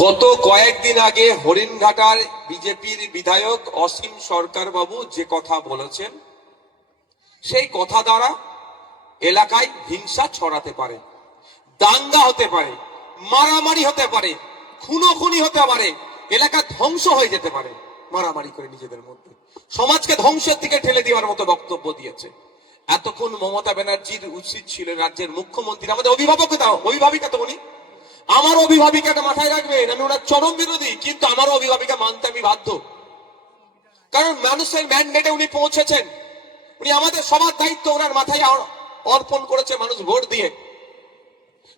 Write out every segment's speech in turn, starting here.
গত কয়েকদিন আগে হরিণঘাটার বিজেপির বিধায়ক অসীম সরকার বাবু যে কথা বলেছেন, সেই কথা দ্বারা এলাকায় হিংসা ছড়াতে পারে, দাঙ্গা হতে পারে, মারামারি হতে পারে, খুনোখুনি হতে পারে, এলাকা ধ্বংস হয়ে যেতে পারে। মারামারি করে নিজেদের মধ্যে সমাজকে ধ্বংসের দিকে ঠেলে দেওয়ার মতো বক্তব্য দিয়েছে। এতক্ষণ মমতা ব্যানার্জির উচিত ছিল রাজ্যের মুখ্যমন্ত্রী, আমাদের অভিভাবিকা তো উনি, আমার অভিভাবিকাটা মাথায় রাখবেন। আমি ওনার চরম বিরোধী, কিন্তু আমার অভিভাবিকা মানতে আমি বাধ্য, কারণ মানুষের ম্যান্ডেটে উনি পৌঁছেছেন। উনি আমাদের সবার দায়িত্ব ওনার মাথায় অর্পণ করেছে মানুষ ভোট দিয়ে।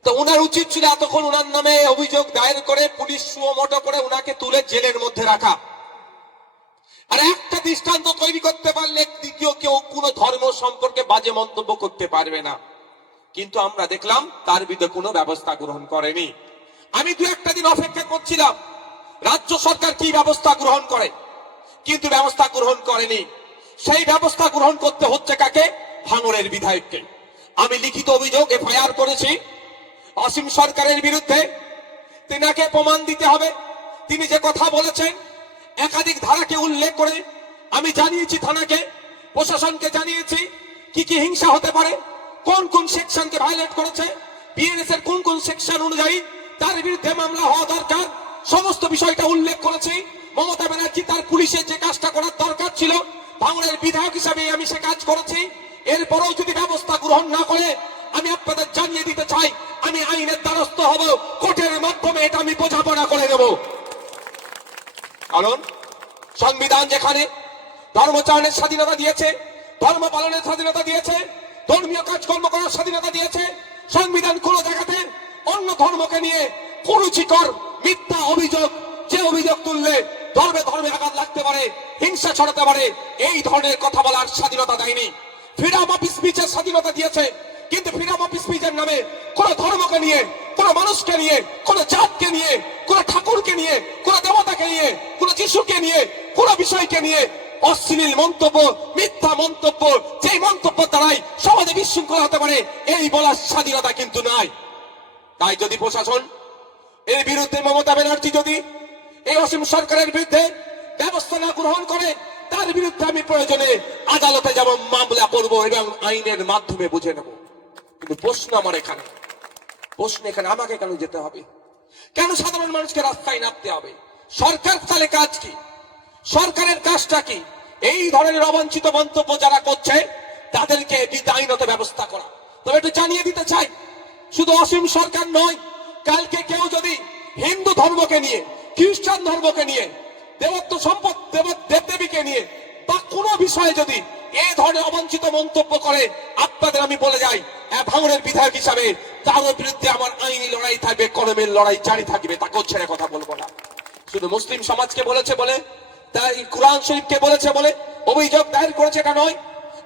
তো ওনার উচিত ছিল এতক্ষণ ওনার নামে অভিযোগ দায়ের করে পুলিশ সুমোটো করে ওনাকে তুলে জেলের মধ্যে রাখা। আর একটা দৃষ্টান্ত তৈরি করতে পারলে দ্বিতীয় কেউ কোন ধর্ম সম্পর্কে বাজে মন্তব্য করতে পারবে না। কিন্তু আমরা দেখলাম তার বিরুদ্ধে কোনো ব্যবস্থা গ্রহণ করেনি। আমি দু একটা দিন অপেক্ষা করছিলাম রাজ্য সরকার কি ব্যবস্থা গ্রহণ করে, কিন্তু ব্যবস্থা গ্রহণ করেনি। সেই ব্যবস্থা গ্রহণ করতে হচ্ছে কাকে? ভাঙড়ের বিধায়ককে। আমি লিখিত অভিযোগ এফআইআর করেছি অসীম সরকারের বিরুদ্ধে। তিনাকে প্রমাণ দিতে হবে। তিনি যে কথা বলেছেন একাধিক ধারাকে উল্লেখ করে আমি জানিয়েছি থানাকে, প্রশাসনকে জানিয়েছি কি কি হিংসা হতে পারে, কোন কোন সেকশনকে ভায়োলেট করেছে, বিএনএস এর কোন কোন সেকশন অনুযায়ী তার বিরুদ্ধে মামলা হওয়া দরকার, সমস্ত বিষয়টা উল্লেখ করেছি। মমতা ব্যানার্জি তার পুলিশের যে কাজটা করার দরকার ছিল, ভাঙড়ের বিধায়ক হিসাবে আমি সে কাজ করেছি। এরপরেও যদি ব্যবস্থা গ্রহণ না করে আমি আপনাদের জানিয়ে দিতে চাই আমি আইনের দ্বারস্থ হব, কোর্টের মাধ্যমে এটা আমি বোঝাপড়া করে দেব। কারণ সংবিধান যেখানে ধর্মচারণের স্বাধীনতা দিয়েছে, ধর্ম পালনের স্বাধীনতা দিয়েছে, ধর্মীয় কাজকর্ম করার স্বাধীনতা দিয়েছে, সংবিধান কোন জায়গাতে অন্য ধর্মকে নিয়ে কুরুচিকর মিথ্যা অভিযোগ, যে অভিযোগ তুললে ধর্মে ধর্মে আঘাত লাগতে পারে, হিংসা ছড়াতে পারে, এই ধরনের কথা বলার স্বাধীনতা দেয়নি। ফ্রিডম অফ স্পিচের স্বাধীনতা দিয়েছে, কিন্তু ফ্রিডম অফ স্পিচের নামে কোন ধর্মকে নিয়ে, কোন মানুষকে নিয়ে, কোন জাতকে নিয়ে, কোন ঠাকুরকে নিয়ে, কোন দেবতাকে নিয়ে, কোন যিশুকে নিয়ে, কোন বিষয়কে নিয়ে অশ্লীল মন্তব্য, মিথ্যা মন্তব্য, যে মন্তব্য দ্বারাই সমাজে বিশৃঙ্খলা হতে পারে, এই বলার স্বাধীনতা কিন্তু নাই। তাই যদি প্রশাসন এর বিরুদ্ধে, মমতা ব্যানার্জি যদি এই অসীম সরকারের বিরুদ্ধে ব্যবস্থা না গ্রহণ করে, তার বিরুদ্ধে আমি প্রয়োজনে আদালতে যাব, মামলা করব এবং আইনের মাধ্যমে বুঝে নেব। কিন্তু প্রশ্ন এখানে আমাকে কেন যেতে হবে? কেন সাধারণ মানুষকে রাস্তায় নামতে হবে? সরকার তাহলে কাজ কি? সরকারের কাজটা কি? এই ধরনের অবাঞ্ছিত মন্তব্য যারা করছে তাদেরকে আইনত ব্যবস্থা করা। তবে একটু জানিয়ে দিতে চাই, শুধু অসীম সরকার নয়, কালকে কেউ যদি হিন্দু ধর্মকে নিয়ে, খ্রিস্টান ধর্মকে নিয়ে, দেবত্ব সম্পদ, দেবদেবীকে নিয়ে বা কোনো বিষয়ে যদি এই ধরনের অবাঞ্ছিত মন্তব্য করে, আপনাদের আমি বলে যাই ভাঙড়ের বিধায়ক হিসাবে তার বিরুদ্ধে আমার আইনি লড়াই থাকবে, কলমের লড়াই জারি থাকবে, তাকেও ছেড়ে কথা বলবো না। শুধু মুসলিম সমাজকে বলেছে বলে, তাই কুরআন শরীফকে বলেছে বলে অভিযোগ দায়ের করেছে এটা নয়।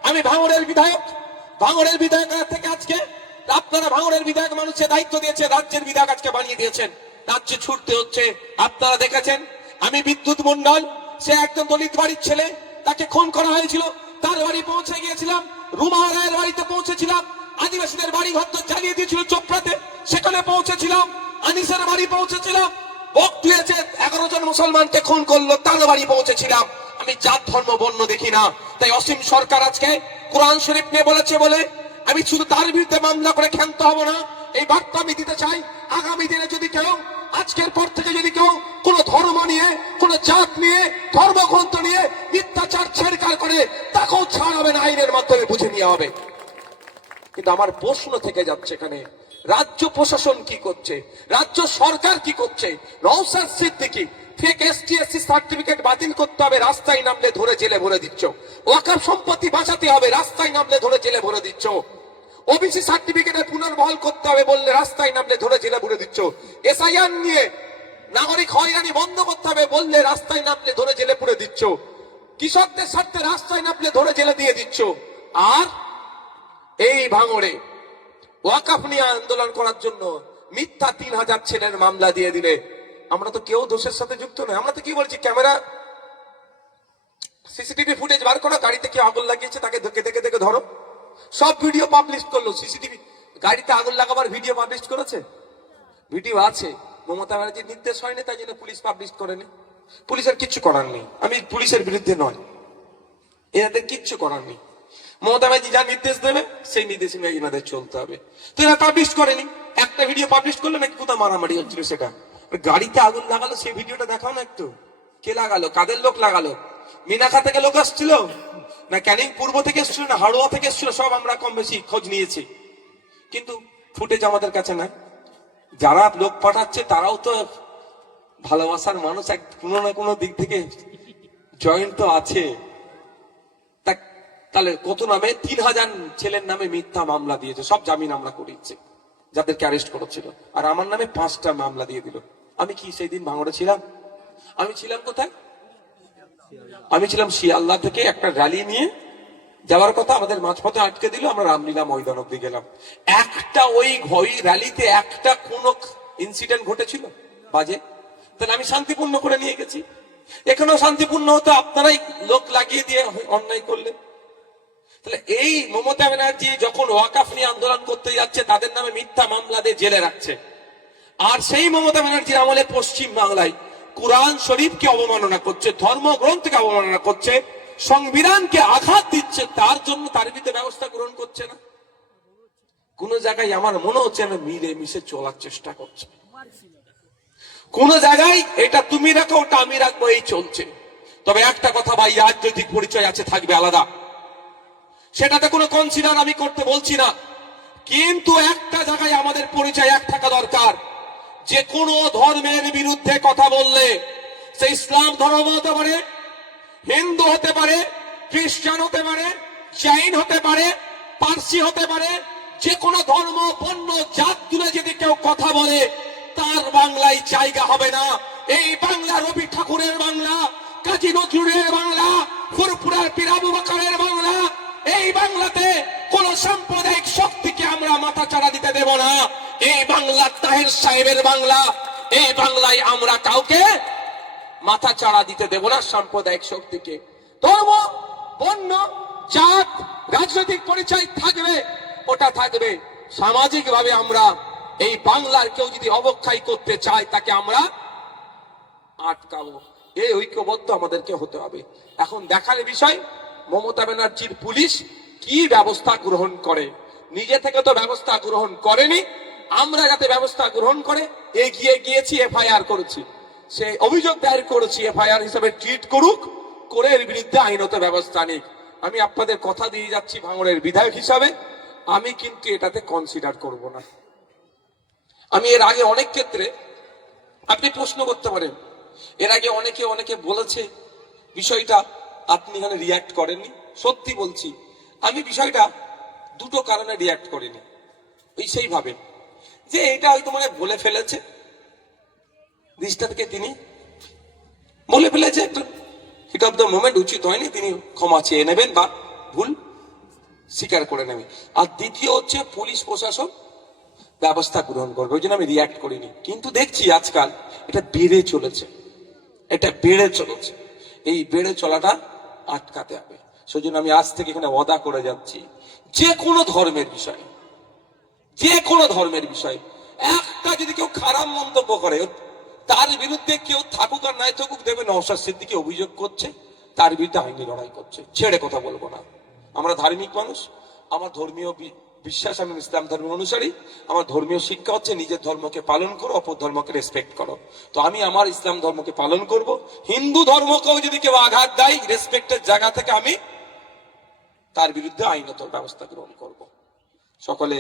আমি ভাঙড়ের বিধায়ক থেকে আজকে আপনারা ভাঙড়ের বিধায়ক মানুষের দায়িত্ব দিয়েছে, রাজ্যের বিধায়ক আজকে বানিয়ে দিয়েছেন, রাজ্যে ছুটতে হচ্ছে। আপনারা দেখেছেন আমি বিদ্যুৎ মন্ডল, সে একদম দলিত বাড়ির ছেলে, তাকে খুন করা হয়েছিল, তার বাড়ি পৌঁছে গিয়েছিলাম, রুমা রায়ের বাড়িতে পৌঁছেছিলাম, আদিবাসীদের বাড়ি ঘর তো জ্বালিয়ে দিয়েছিল চোপড়াতে, সেখানে পৌঁছেছিলাম, আনিসের বাড়ি পৌঁছেছিলাম, বকটুয়েছে 11 জন মুসলমানকে খুন করলো, তার বাড়ি পৌঁছেছিলাম। আমি জাত ধর্ম বর্ণ দেখি না। তাই অসীম সরকার আজকে কোরআন শরীফ নিয়ে বলেছে বলে আমি শুধু তার বিরুদ্ধে মামলা করে ক্ষান্ত হব না, এই বার্তা আমি দিতে চাই। আগামী দিনে যদি কেউ, আজকের পর থেকে যদি কেউ কোন ধর্ম নিয়ে, কোন জাত নিয়ে, ধর্মগ্রন্থ নিয়ে মিথ্যাচার ছেড়কার করে, তাকেও ছাড় হবে না, আইনের মাধ্যমে বুঝে নেওয়া হবে। কিন্তু আমার প্রশ্ন থেকে যাচ্ছে এখানে রাজ্য প্রশাসন কি করছে, রাজ্য সরকার কি করছে? Naushad Siddiqui fake STSC certificate বাতিল করতে হবে, রাস্তায় নামলে ধরে জেলে ভরে দিচ্ছ। ওয়াকফ সম্পত্তি বাঁচাতে হবে, রাস্তায় নামলে ধরে জেলে ভরে দিচ্ছ। ওবিসি সার্টিফিকেটের পুনর্বহাল করতে হবে বললে রাস্তায় নামলে ধরে জেলে ভরে দিচ্ছ। এসআইআর নিয়ে নাগরিক হয়রানি বন্ধ করতে হবে বললে রাস্তায় নামলে ধরে জেলে পুরে দিচ্ছ। কৃষকদের স্বার্থে রাস্তায় নামলে ধরে জেলে দিয়ে দিচ্ছ। আর এই ভাঙড়ে ওয়াকফ নিয়ে আন্দোলন করার জন্য মিথ্যা 3000 ছেলের মামলা দিয়ে দিলে আমরা তো কেউ দোষের সাথে যুক্ত নয়। আমরা তো কি বলছি, ক্যামেরা সিসিটিভি ফুটেজ বার করো, গাড়িতে কি আগুন লাগিয়েছে তাকে দেখে ধরো। সব ভিডিও পাবলিশ করলো, সিসিটিভি গাড়িতে আগুন লাগাবার ভিডিও পাবলিশ করেছে, ভিডিও আছে। মমতা ব্যানার্জির নির্দেশ হয়নি, তাই জন্য পুলিশ পাবলিশ করেনি। পুলিশের কিচ্ছু করার নেই, আমি পুলিশের বিরুদ্ধে নয়, এনাদের কিচ্ছু করার নেই। মমতা ব্যানার্জি যা নির্দেশ দেবে সেই নির্দেশে এনাদের চলতে হবে। তো এরা পাবলিশ করেনি, একটা ভিডিও পাবলিশ করলো নাকি কোথাও মারামারি হচ্ছিল, সেটা গাড়িতে আগুন লাগালো, সেই ভিডিওটা দেখাও না একটু। কে লাগালো, কাদের লোক লাগালো? মিনাখা থেকে লোক আসছিল না, ক্যানিং পূর্ব থেকে এসেছিল না, হাড়োয়া থেকে এসেছিল, সব আমরা কম বেশি খোঁজ নিয়েছি, কিন্তু ফুটেজ আমাদের কাছে নাই। যারা লোক পাঠাচ্ছে তারাও তো ভালোবাসার মানুষ, এক কোনো না কোনো দিক থেকে জয়েন্ট তো আছে। তাহলে কত নামে 3000 ছেলের নামে মিথ্যা মামলা দিয়েছে, সব জামিন আমরা করিয়েছে যাদেরকে অ্যারেস্ট করেছিল, আর আমার নামে 5টা মামলা দিয়ে দিল। আমি কি সেই দিন ভাঙড়ে ছিলাম? আমি ছিলাম কোথায়? আমি ছিলাম শিয়ালদা থেকে একটা র্যালি নিয়ে যাওয়ার কথা, আমাদের মাঝপথে আটকে দিল, আমরা রামলীলা ময়দান অব্দি গেলাম। একটা ওই র্যালিতে একটা কোন ইনসিডেন্ট ঘটেছিল বাজে? তাহলে আমি শান্তিপূর্ণ করে নিয়ে গেছি, এখানেও শান্তিপূর্ণ হতো, আপনারাই লোক লাগিয়ে দিয়ে অন্যায় করলেন। তাহলে এই মমতা ব্যানার্জি যখন ওয়াকাফ নিয়ে আন্দোলন করতে যাচ্ছে, তাদের নামে মিথ্যা মামলা দিয়ে জেলে রাখছে। আর সেই মমতা ব্যানার্জির আমলে পশ্চিম বাংলায় কুরআন শরীফকে অবমাননা করছে, ধর্মগ্রন্থকে অবমাননা করছে, সংবিধানকে আঘাত দিচ্ছে, তার জন্য তার বিরুদ্ধে ব্যবস্থা গ্রহণ করছে না। কোন জায়গায় আমার মনে হচ্ছে না মিলে মিশে চলার চেষ্টা করছে, কোন জায়গায় এটা তুমি রাখো ওটা আমি রাখবো, এই চলছে। তবে একটা কথা ভাই, রাজনৈতিক পরিচয় আছে, থাকবে আলাদা, সেটাতে কোনো কনসিডার আমি করতে বলছি না, কিন্তু একটা জায়গায় আমাদের পরিচয় এক থাকা দরকার। যে কোনো ধর্মের বিরুদ্ধে কথা বললে, সে ইসলাম ধর্ম হতে পারে, হিন্দু হতে পারে, খ্রিস্টান হতে পারে, জৈন হতে পারে, পার্সি হতে পারে, যে কোনো ধর্ম বন্য জাত তুলে যদি কেউ কথা বলে, তার বাংলায় জায়গা হবে না। এই বাংলা রবি ঠাকুরের বাংলা, কাজী নজরুলের বাংলা, ফুরফুরার পীর আবু বকরের বাংলা। এই বাংলাতে কোন সাম্প্রদায়িক শক্তিকে আমরা মাথা চাড়া দিতে দেব না। এই বাংলা তাহের সাহেবের বাংলা, এই বাংলায় আমরা কাউকে মাথা চাড়া দিতে দেব না, সাম্প্রদায়িক শক্তিকে। ধর্ম, বর্ণ, জাত, রাজনৈতিক পরিচয় থাকবে, ওটা থাকবে। সামাজিক ভাবে আমরা এই বাংলার কেউ যদি অবক্ষয় করতে চায়, তাকে আমরা আটকাবো। এই ঐক্যবদ্ধ আমাদেরকে হতে হবে। এখন দেখার বিষয় মমতা ব্যানার্জির পুলিশ কি ব্যবস্থা গ্রহণ করে। নিজে থেকে তো ব্যবস্থা গ্রহণ করেনি, আমরা যাতে ব্যবস্থা গ্রহণ করে এগিয়ে গিয়েছি, এফআইআর করেছি, সে অভিযোগ দায়ের করেছি, এফআইআর হিসেবে ট্রিট করুক, করে এর বিরুদ্ধে আইনত ব্যবস্থা নিক। আমি আপনাদের কথা দিয়ে যাচ্ছি, ভাঙড়ের বিধায়ক হিসাবে আমি কিন্তু এটাতে কনসিডার করব না। আমি এর আগে অনেক ক্ষেত্রে, আপনি প্রশ্ন করতে পারেন, এর আগে অনেকে বলেছে বিষয়টা, আপনি এখানে রিয়াক্ট করেননি। সত্যি বলছি, আমি বিষয়টা দুটো কারণে রিয়াক্ট করিনি। ওই সেইভাবে যে এটা হয়তো মানে বলে ফেলেছে, দিশটা থেকে তিনি বলে ফেলেছে, একটা হিট অফ দ্য মোমেন্ট, উচিত হয়নি, তিনি ক্ষমা চেয়ে নেবেন বা ভুল স্বীকার করে নেবেন। আর দ্বিতীয় হচ্ছে পুলিশ প্রশাসন ব্যবস্থা গ্রহণ করবে, ওই জন্য আমি রিয়াক্ট করিনি। কিন্তু দেখছি আজকাল এটা বেড়ে চলেছে, এটা বেড়ে চলেছে, এই বেড়ে চলাটা আটকাতে হবে। সেজন্য আমি আজ থেকে এখানে ওয়াদা করে যাচ্ছি, যে কোনো ধর্মের বিষয়ে, যে কোনো ধর্মের বিষয়ে একটা যদি কেউ খারাপ মন্তব্য করে, তার বিরুদ্ধে কেউ থাকুক আর নাই থাকুক, দেবে নওশাদ সিদ্দিকী অভিযোগ করছে, তার বিরুদ্ধে আইনি লড়াই করছে, ছেড়ে কথা বলবো না। আমরা ধার্মিক মানুষ, আমার ধর্মীয় বিশ্বাস, আমি ইসলাম ধর্মের অনুসারী, আমার ধর্মীয় শিক্ষা হচ্ছে নিজের ধর্মকে পালন করো, অপর ধর্মকে রেসপেক্ট করো। তো আমি আমার ইসলাম ধর্মকে পালন করব। হিন্দু ধর্মকেও যদি কেউ আঘাত দেয়, রেসপেক্টের জায়গা থেকে আমি তার বিরুদ্ধে আইনত ব্যবস্থা গ্রহণ করব। সকলে